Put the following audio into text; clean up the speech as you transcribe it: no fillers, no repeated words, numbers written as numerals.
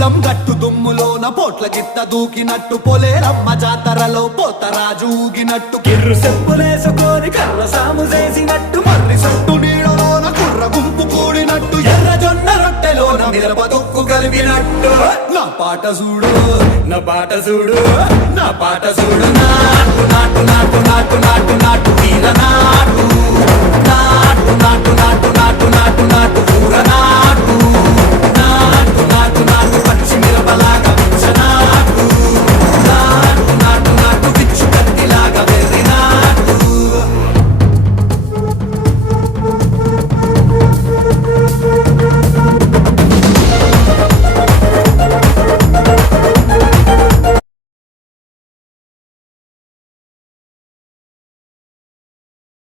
పొలం గట్టు దుమ్ములోన పోట్ల గిత్త దూకినట్టు పొలేరమ్మ జాతరలో పోతరాజు ఊగినట్టు కిర్రు చెప్పులేసుకొని కర్ర సాము చేసినట్టు మర్రి సట్టు నీడలోన కుర్ర గుంపు కూడినట్టు ఎర్ర జొన్న రొట్టెలోన మిరప దొక్కు కలిపినట్టు నా పాట చూడు నా పాట చూడు నా పాట చూడు నాటు నాటు నాటు నాటు నాటు నాటు వీర నాటు నాటు నాటు నాటు